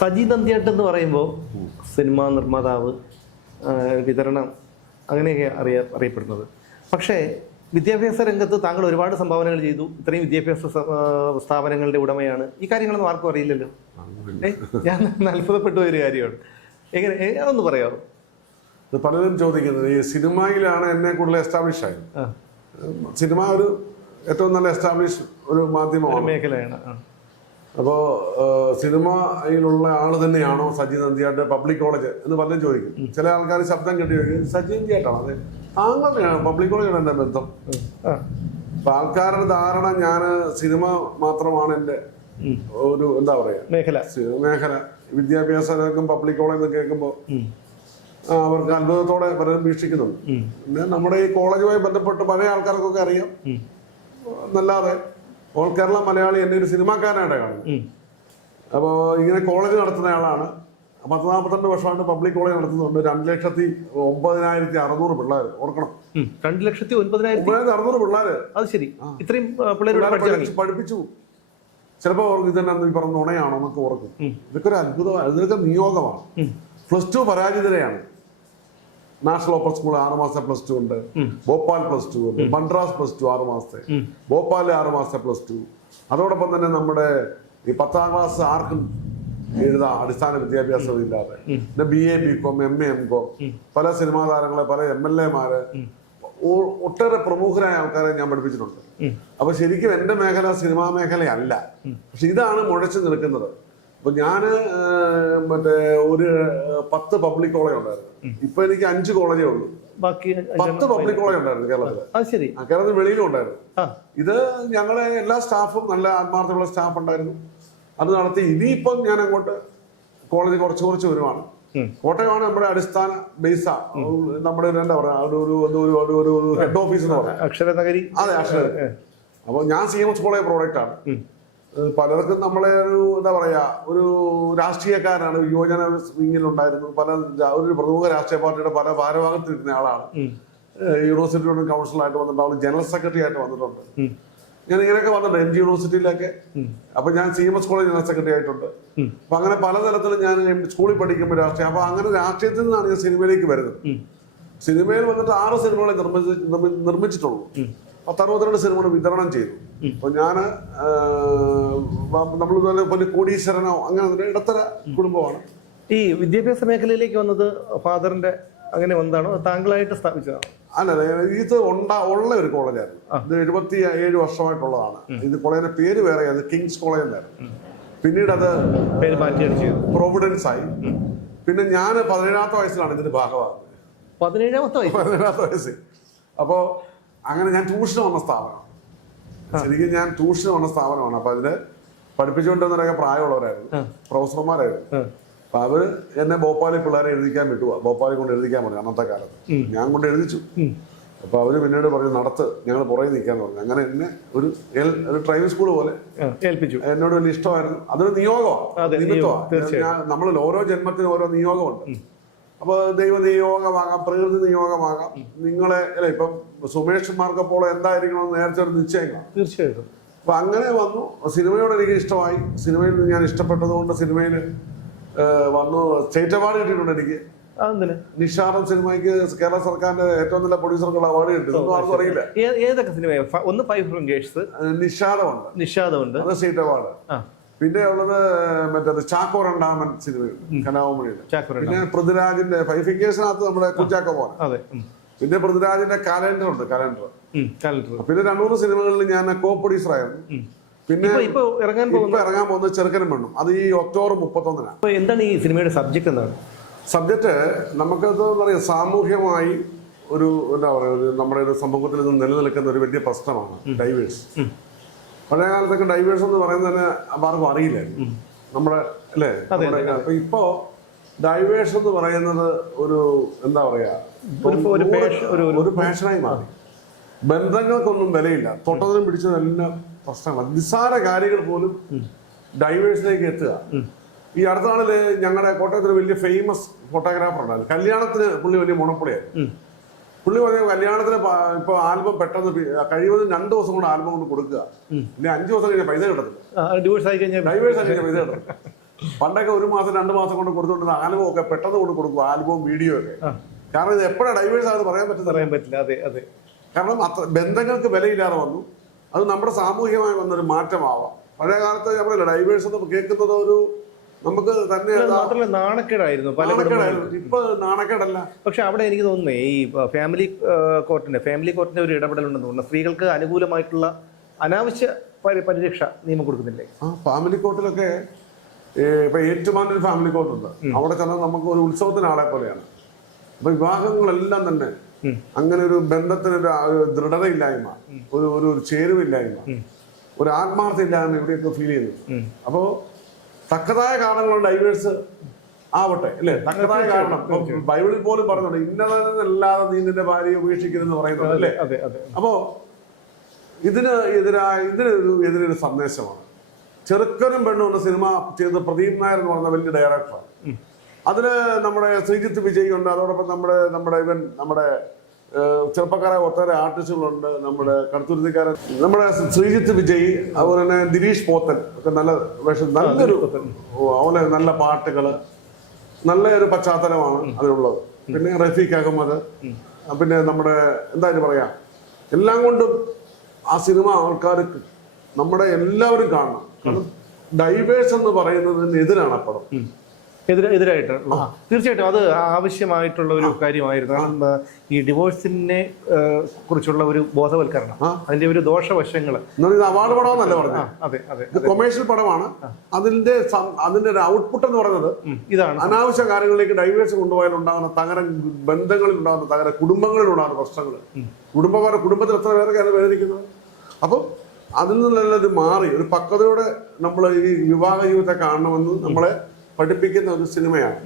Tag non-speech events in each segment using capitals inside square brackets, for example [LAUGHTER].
സജി നന്ദിയാട്ട് എന്ന് പറയുമ്പോൾ സിനിമാ നിർമ്മാതാവ് വിതരണം അങ്ങനെയൊക്കെ അറിയ അറിയപ്പെടുന്നത്. പക്ഷേ വിദ്യാഭ്യാസ രംഗത്ത് താങ്കൾ ഒരുപാട് സംഭാവനകൾ ചെയ്തു. ഇത്രയും വിദ്യാഭ്യാസ സ്ഥാപനങ്ങളുടെ ഉടമയാണ്. ഈ കാര്യങ്ങളൊന്നും ആർക്കും അറിയില്ലല്ലോ. ഞാൻ അത്ഭുതപ്പെട്ട ഒരു കാര്യമാണ്. എങ്ങനെ ഒന്ന് പറയാമോ പലരും ചോദിക്കുന്നത് ഈ സിനിമയിലാണ് എന്നെ കൂടുതൽ എസ്റ്റാബ്ലിഷ് ആയത്? സിനിമ ഒരു ഏറ്റവും നല്ല എസ്റ്റാബ്ലിഷ് ഒരു മാധ്യമമാണ്. മേഖലയാണ്. അപ്പോൾ സിനിമയിലുള്ള ആൾ തന്നെയാണോ സജി നന്ദിയാട്ട് പബ്ലിക് കോളേജ് എന്ന് പലരും ചോദിക്കും. ചില ആൾക്കാർ ശബ്ദം കെട്ടി ചോദിക്കും സജി നന്ദിയായിട്ടാണ് അതെ. താങ്കളുടെയാണ് പബ്ലിക് കോളേജാണ് എന്റെ ബന്ധം. അപ്പൊ ആൾക്കാരുടെ ധാരണ ഞാൻ സിനിമ മാത്രമാണ് എന്റെ ഒരു എന്താ പറയാ? മേഖല. മേഖല. വിദ്യാഭ്യാസ രംഗം പബ്ലിക് കോളേജ് എന്ന് കേൾക്കുമ്പോൾ അവർക്ക് അത്ഭുതത്തോടെ പലരും വീക്ഷിക്കുന്നുണ്ട്. പിന്നെ നമ്മുടെ ഈ കോളേജുമായി ബന്ധപ്പെട്ട് പഴയ ആൾക്കാർക്കൊക്കെ അറിയാം. എന്നല്ലാതെ ഓൾ കേരള മലയാളി എന്നെ ഒരു സിനിമാക്കാരനായിട്ട് കാണുന്നത്. അപ്പോൾ ഇങ്ങനെ കോളേജ് നടത്തുന്ന ആളാണ്. പത്ത് നാൽപ്പത്തിരണ്ട് വർഷമായിട്ട് പബ്ലിക് കോളേജ് നടത്തുന്നുണ്ട്. രണ്ട് ലക്ഷത്തി ഒമ്പതിനായിരത്തി അറുന്നൂറ് പിള്ളേർ ഓർക്കണം. രണ്ട് ലക്ഷത്തി ഒൻപതിനായിരത്തി ഒമ്പതിനായിരത്തി അറുന്നൂറ് പിള്ളേർ അത് ശരി. ഇത്രയും പിള്ളേർ പഠിപ്പിച്ചു. പഠിപ്പിച്ചു ചിലപ്പോൾ ഇതെന്നെ ഈ പറഞ്ഞ നുണയാണോ എന്നൊക്കെ ഓർക്കും. ഇതൊക്കെ ഒരു അത്ഭുതമാണ് ഇതൊക്കെ നിയോഗമാണ്. പ്ലസ് ടു പരാജിതരെയാണ്. നാഷണൽ ഓപ്പൺ സ്കൂൾ ആറ് മാസത്തെ പ്ലസ് ടു ഉണ്ട്. ഭോപ്പാൽ പ്ലസ് ടു ഉണ്ട്. മദ്രാസ് പ്ലസ് ടു ആറ് മാസത്തെ. ഭോപ്പാൽ ആറ് മാസത്തെ പ്ലസ് ടു. അതോടൊപ്പം തന്നെ നമ്മുടെ ഈ പത്താം ക്ലാസ് ആർക്കും എഴുതാം അടിസ്ഥാന വിദ്യാഭ്യാസം ഇല്ലാതെ. പിന്നെ B A B com M A M com പല സിനിമാ താരങ്ങളെ പല എം എൽ എമാര് ഒട്ടേറെ പ്രമുഖരായ ആൾക്കാരെ ഞാൻ പഠിപ്പിച്ചിട്ടുണ്ട്. അപ്പൊ ശരിക്കും എന്റെ മേഖല സിനിമാ മേഖലയല്ല. പക്ഷെ ഇതാണ് മുഴച്ചു നിൽക്കുന്നത്. അപ്പൊ ഞാൻ മറ്റേ ഒരു പത്ത് പബ്ലിക് കോളേജ് ഉണ്ടായിരുന്നു. ഇപ്പൊ എനിക്ക് അഞ്ച് കോളേജേ ഉള്ളൂ. ബാക്കി പത്ത് പബ്ലിക് കോളേജ് ഉണ്ടായിരുന്നു കേരളത്തിൽ. അത് ശരി. കേരളത്തിൽ വെളിയിലും ഉണ്ടായിരുന്നു. ഇത് ഞങ്ങളെ എല്ലാ സ്റ്റാഫും നല്ല ആത്മാർത്ഥമുള്ള സ്റ്റാഫ് ഉണ്ടായിരുന്നു. അത് നടത്തി ഇനിയിപ്പം ഞാൻ അങ്ങോട്ട് കോളേജ് കുറച്ച് കുറച്ച് വരുവാണ്. കോട്ടയമാണ് നമ്മുടെ അടിസ്ഥാന ബേസ നമ്മുടെ ഒരു എന്താ പറയാ ഒരു ഒരു ഹെഡ് ഓഫീസ് എന്ന് പറയാം. അക്ഷരനഗരി അതെ അക്ഷര അപ്പോൾ ഞാൻ C M S college product ആണ്. പലർക്കും നമ്മളെ ഒരു എന്താ പറയാ ഒരു രാഷ്ട്രീയക്കാരനാണ്. യുവജന ഉണ്ടായിരുന്നത് പല ഒരു പ്രമുഖ രാഷ്ട്രീയ പാർട്ടിയുടെ പല ഭാരവാഹത്തിലിരുന്ന ആളാണ്. യൂണിവേഴ്സിറ്റിയുടെ കൗൺസിലായിട്ട് വന്നിട്ടുണ്ട് അവൾ ജനറൽ സെക്രട്ടറി ആയിട്ട് വന്നിട്ടുണ്ട്. ഞാൻ ഇങ്ങനെയൊക്കെ വന്നിട്ടുണ്ട് എം ജി യൂണിവേഴ്സിറ്റിയിലൊക്കെ. അപ്പൊ ഞാൻ C M S college general secretary ആയിട്ടുണ്ട്. അപ്പൊ അങ്ങനെ പലതരത്തിലും ഞാൻ സ്കൂളിൽ പഠിക്കുമ്പോൾ രാഷ്ട്രീയം അപ്പൊ അങ്ങനെ രാഷ്ട്രീയത്തിൽ നിന്നാണ് ഞാൻ സിനിമയിലേക്ക് വരുന്നത്. സിനിമയിൽ വന്നിട്ട് ആറ് സിനിമകളെ നിർമ്മിച്ച് നിർമ്മിച്ചിട്ടുള്ളൂ. പത്തറുപത്തിരണ്ട് സിനിമകൾ വിതരണം ചെയ്തു. അപ്പൊ ഞാൻ നമ്മൾ പോലെ കോടീശ്വരനോ അങ്ങനെ ഇടത്തര കുടുംബമാണ്. ഈ വിദ്യാഭ്യാസ മേഖലയിലേക്ക് വന്നത് ഫാദറിന്റെ അങ്ങനെ വന്നതാണോ? താങ്കളായിട്ട് സ്ഥാപിച്ചതാണ്? അല്ല ഇത് ഉണ്ടാ ഉള്ള ഒരു കോളേജായിരുന്നു. ഇത് എഴുപത്തി ഏഴ് വർഷമായിട്ടുള്ളതാണ് ഇത് കോളേജിന്റെ പേര് വേറെ അത് കിങ്സ് കോളേജ് എന്നായിരുന്നു. പിന്നീട് അത് പേര് പ്രൊവിഡൻസ് ആയി. പിന്നെ ഞാൻ പതിനേഴാമത്തെ വയസ്സിലാണ് ഇതിന്റെ ഭാഗമാകുന്നത്. പതിനേഴാമത്തെ വയസ്സ്? പതിനേഴാമത്തെ വയസ്സിൽ. അപ്പോ അങ്ങനെ ഞാൻ ട്യൂഷന് വന്ന സ്ഥാപനം. ശരിക്കും ഞാൻ ട്യൂഷന് വന്ന സ്ഥാപനമാണ്. അപ്പൊ അതിന് പഠിപ്പിച്ചുകൊണ്ടിരുന്നവരൊക്കെ പ്രായമുള്ളവരായിരുന്നു. പ്രൊഫസർമാരായിരുന്നു. അപ്പൊ അവർ എന്നെ ഭോപ്പാലി പിള്ളേരെ എഴുതിക്കാൻ വിട്ടുക ഭോപ്പാലി കൊണ്ട് എഴുതിക്കാൻ പറഞ്ഞു അന്നത്തെ കാലത്ത്. ഞാൻ കൊണ്ട് എഴുതിച്ചു. അപ്പൊ അവർ പിന്നീട് പറഞ്ഞു നടത്ത്. ഞങ്ങൾ പുറകെ നിൽക്കാൻ പറഞ്ഞു. അങ്ങനെ എന്നെ ഒരു ഒരു ഡ്രൈവിംഗ് സ്കൂൾ പോലെ ഏൽപ്പിച്ചു. എന്നോട് വലിയ ഇഷ്ടമായിരുന്നു. അതൊരു അതെ, നിയോഗമാണ് നമ്മളിൽ നമ്മൾ ഓരോ ജന്മത്തിനും ഓരോ നിയോഗമുണ്ട്. അപ്പൊ ദൈവ നിയോഗമാകാം പ്രകൃതി നിയോഗമാകാം. നിങ്ങളെ അല്ലെ ഇപ്പം സുമേഷ് മാർക്കപ്പോൾ എന്തായിരിക്കണം നേരത്തെ ഒരു നിശ്ചയം തീർച്ചയായിട്ടും. അപ്പൊ അങ്ങനെ വന്നു. സിനിമയോട് എനിക്ക് ഇഷ്ടമായി. സിനിമയിൽ ഞാൻ ഇഷ്ടപ്പെട്ടതുകൊണ്ട് സിനിമയിൽ വന്നു. സ്റ്റേറ്റ് അവാർഡ് കിട്ടിയിട്ടുണ്ട് എനിക്ക്. നിഷാദം സിനിമയ്ക്ക് കേരള സർക്കാരിന്റെ ഏറ്റവും നല്ല പ്രൊഡ്യൂസർക്കുള്ള അവാർഡ് കിട്ടി അറിയില്ല. ഏതൊക്കെ സിനിമയാണ് ഒന്ന് ഫൈവ് ഫിംഗേഴ്സ് ഏഹ് നിഷാദമുണ്ട്. നിഷാദമുണ്ട്. State award. പിന്നെ ഉള്ളത് മറ്റേ ചാക്കോ രണ്ടാമൻ സിനിമയുണ്ട് ചാക്കുരണ്ട പിന്നെ പൃഥ്വിരാജിന്റെ ഫൈവ് ഫിംഗേഴ്സിനകത്ത് നമ്മുടെ കുഞ്ചാക്കോ പോലെ പിന്നെ പൃഥ്വിരാജിന്റെ കലണ്ടർ. ഉണ്ട് കലണ്ടർ. പിന്നെ രണ്ടൂറ് സിനിമകളിൽ ഞാൻ കോ പ്രൊഡ്യൂസർ ആയിരുന്നു. പിന്നെ ഇപ്പൊ ഇപ്പൊ ഇറങ്ങാൻ പോകുന്ന ചെറുക്കനും പെണ്ണും. അത് ഈ ഒക്ടോബർ മുപ്പത്തൊന്നിനാണ്. എന്താണ് ഈ സിനിമയുടെ സബ്ജക്ട് എന്താണ്? സബ്ജക്റ്റ് നമുക്കത് പറയുക സാമൂഹ്യമായി ഒരു എന്താ പറയുക ഒരു നമ്മുടെ ഒരു സമൂഹത്തിൽ നിന്ന് നിലനിൽക്കുന്ന ഒരു വലിയ പ്രശ്നമാണ് ഡൈവേഴ്സ്. പഴയ കാലത്തൊക്കെ ഡൈവേഴ്സ് എന്ന് പറയുന്നത് തന്നെ ആർക്കും അറിയില്ലായിരുന്നു. നമ്മുടെ അല്ലേ അപ്പൊ ഇപ്പോ ഡൈവേഴ്സ് എന്ന് പറയുന്നത് ഒരു എന്താ പറയാ ഒരു- പാഷനായി മാറി. ബന്ധങ്ങൾക്കൊന്നും വിലയില്ല. തൊട്ടതിനും പിടിച്ചത് എല്ലാം പ്രശ്നങ്ങളാണ് നിസ്സാര കാര്യങ്ങൾ പോലും ഡൈവേഴ്സിലേക്ക് എത്തുക. ഈ അടുത്ത നാളിൽ ഞങ്ങളുടെ കോട്ടയത്തിന് വലിയ ഫേമസ് ഫോട്ടോഗ്രാഫർ ഉണ്ടായിരുന്നു. കല്യാണത്തിന് പുള്ളി വലിയ മുണപ്പുള്ളിയായിരുന്നു ഉം. പുള്ളി പറഞ്ഞ കല്യാണത്തിന് ഇപ്പൊ ആൽബം പെട്ടെന്ന് കഴിവതും രണ്ട് ദിവസം കൊണ്ട് ആൽബം കൊണ്ട് കൊടുക്കുക. പിന്നെ അഞ്ചു ദിവസം കഴിഞ്ഞാൽ പൈസ കിട്ടത്തില്ല. ഡിവോഴ്സ് ആയി കഴിഞ്ഞാൽ ഡൈവേഴ്സ് കഴിഞ്ഞാൽ പൈസ കിട്ടത്തില്ല. പണ്ടൊക്കെ ഒരു മാസം രണ്ട് മാസം കൊണ്ട് കൊടുത്തുകൊണ്ടിരുന്ന ആൽബം ഒക്കെ പെട്ടെന്ന് കൊണ്ട് കൊടുക്കും ആൽബവും വീഡിയോ ഒക്കെ. കാരണം ഇത് എപ്പോഴാണ് ഡൈവേഴ്സ് ആണെന്ന് പറയാൻ പറ്റുന്നില്ല പറയാൻ പറ്റില്ല അതെ അതെ. കാരണം അത്ര ബന്ധങ്ങൾക്ക് വിലയില്ലാതെ വന്നു. അത് നമ്മുടെ സാമൂഹികമായി വന്നൊരു മാറ്റമാവാം. പഴയ കാലത്ത് നമ്മളല്ല ഡൈവേഴ്സ് എന്ന് കേൾക്കുന്നത് ഒരു നമുക്ക് തന്നെ മാത്രമല്ല നാണക്കേടായിരുന്നു പല ഇപ്പൊ നാണക്കേടല്ല. പക്ഷെ അവിടെ എനിക്ക് തോന്നുന്നു ഈ ഫാമിലി കോർട്ടിന്റെ ഫാമിലി കോർട്ടിന്റെ ഒരു ഇടപെടലുണ്ടെന്ന് തോന്നുന്നു. സ്ത്രീകൾക്ക് അനുകൂലമായിട്ടുള്ള അനാവശ്യ പരി- പരിരക്ഷ നിയമം കൊടുക്കുന്നില്ലേ? ആ ഫാമിലി കോർട്ടിലൊക്കെ ഇപ്പൊ ഏറ്റുമാനൊരു ഫാമിലി കോർട്ടുണ്ട് അവിടെ ചെന്നാൽ നമുക്ക് ഒരു ഉത്സവത്തിന് ആളെ പോലെയാണ്. അപ്പൊ വിവാഹങ്ങളെല്ലാം തന്നെ അങ്ങനെ ഒരു ബന്ധത്തിനൊരു ആ ഒരു ദൃഢതയില്ലായ്മ ഒരു ഒരു ചേരുവില്ലായ്മ ഒരു ആത്മാർത്ഥ ഇല്ലായ്മ ഇവിടെയൊക്കെ ഫീൽ ചെയ്യുന്നു. ഉം. തക്കതായ കാരണങ്ങളുണ്ട് ഡൈവേഴ്സ് ആവട്ടെ അല്ലേ? തക്കതായ കാരണം. ബൈബിളിൽ പോലും പറയുന്നുണ്ട് ഇന്നതല്ലാതെ നീ നിന്റെ ഭാര്യയെ ഉപേക്ഷിക്കരുതെന്ന് പറയുന്നുണ്ട് അല്ലേ? അപ്പോ ഇതിന് എതിരായ ഇതിനൊരു എതിരൊരു സന്ദേശമാണ്. ചെറുക്കനും പെണ്ണും എന്ന സിനിമ ചെയ്ത പ്രദീപ് നായർ എന്ന് പറഞ്ഞ വലിയ ഡയറക്ടറാണ് അതിൽ നമ്മുടെ ശ്രീജിത്ത് വിജയ് ഉണ്ട് അതോടൊപ്പം നമ്മുടെ നമ്മുടെ ഇവൻ നമ്മുടെ ചെറുപ്പക്കാരായ ഒട്ടേറെ ആർട്ടിസ്റ്റുകളുണ്ട് നമ്മുടെ കടത്തുരുത്തിക്കാരൻ നമ്മുടെ ശ്രീജിത്ത് വിജയ് അതുപോലെ തന്നെ ദിലീഷ് പോത്തൻ ഒക്കെ നല്ല വേഷം നല്ലൊരു അവനെ നല്ല പാട്ടുകൾ നല്ല ഒരു പശ്ചാത്തലമാണ് അതിനുള്ളത്. പിന്നെ റഫീഖ് അഹമ്മദ് പിന്നെ നമ്മുടെ എന്താ പറയാ? എല്ലാം കൊണ്ടും ആ സിനിമ ആൾക്കാർ നമ്മുടെ എല്ലാവരും കാണണം. കാരണം ഡൈവേഴ്സ് എന്ന് പറയുന്നതിന് എതിരാണ് ആ പടം. എതിരെ എതിരായിട്ട്. തീർച്ചയായിട്ടും അത് ആവശ്യമായിട്ടുള്ള ഒരു കാര്യമായിരുന്നു. കാരണം ഈ ഡിവോഴ്സിനെ കുറിച്ചുള്ള ഒരു ബോധവൽക്കരണം. അതിന്റെ ഒരു ദോഷവശങ്ങൾ അവാർഡ് പടമെന്നല്ല പറഞ്ഞു? അതെ അതെ കൊമേഴ്ഷ്യൽ പടമാണ്. അതിന്റെ അതിന്റെ ഒരു ഔട്ട്പുട്ട് എന്ന് പറയുന്നത് ഇതാണ്. അനാവശ്യ കാര്യങ്ങളിലേക്ക് ഡൈവേഴ്സ് കൊണ്ടുപോയാൽ ഉണ്ടാകുന്ന തകരം ബന്ധങ്ങളിൽ ഉണ്ടാകുന്ന തകരം കുടുംബങ്ങളിൽ ഉണ്ടാകുന്ന പ്രശ്നങ്ങൾ കുടുംബക്കാരുടെ കുടുംബത്തിൽ എത്ര പേരൊക്കെ അത് വേദനിക്കുന്നത്? അപ്പം അതിൽ നിന്നെല്ലാം ഇത് മാറി. ഒരു പക്വതയോടെ നമ്മൾ ഈ വിവാഹ ജീവിതത്തെ കാണണമെന്ന് നമ്മളെ പഠിപ്പിക്കുന്ന ഒരു സിനിമയാണ്.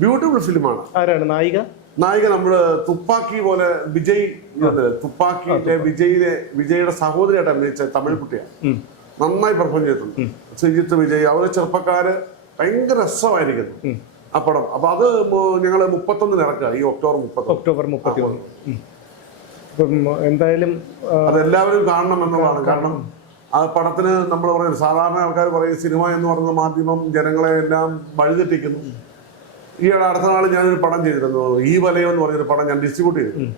ബ്യൂട്ടിഫുൾ ഫിലിമാണ് ആരാണ്? നായിക? നായിക നമ്മൾ തുപ്പാക്കി പോലെ വിജയ്. തുപ്പാക്കിയിലെ വിജയിലെ വിജയുടെ സഹോദരിയായിട്ട് അഭിനയിച്ച തമിഴ് കുട്ടിയാണ്. നന്നായി പെർഫോം ചെയ്തിട്ടുണ്ട്. ശ്രീജിത്ത് വിജയ് അവരെ ചെറുപ്പക്കാര് ഭയങ്കര രസമായിരിക്കുന്നു. ആ പടം. അപ്പൊ അത് ഞങ്ങൾ മുപ്പത്തൊന്നിന് ഇറക്കുക. ഈ ഒക്ടോബർ മുപ്പത്തി ഒക്ടോബർ മുപ്പത്തി ഒന്ന് എന്തായാലും അതെല്ലാവരും അത് കാണണം എന്നുള്ളതാണ് കാരണം ആ പടത്തിന് നമ്മൾ പറയുന്നത് സാധാരണ ആൾക്കാർ പറയും സിനിമ എന്ന് പറയുന്ന മാധ്യമം ജനങ്ങളെ എല്ലാം വഴിതെറ്റിക്കുന്നു. ഈ അടുത്ത നാൾ ഞാനൊരു പടം ചെയ്തിരുന്നു. ഈ വലയം എന്ന് പറഞ്ഞൊരു പടം ഞാൻ ഡിസ്ട്രിബ്യൂട്ട് ചെയ്തു.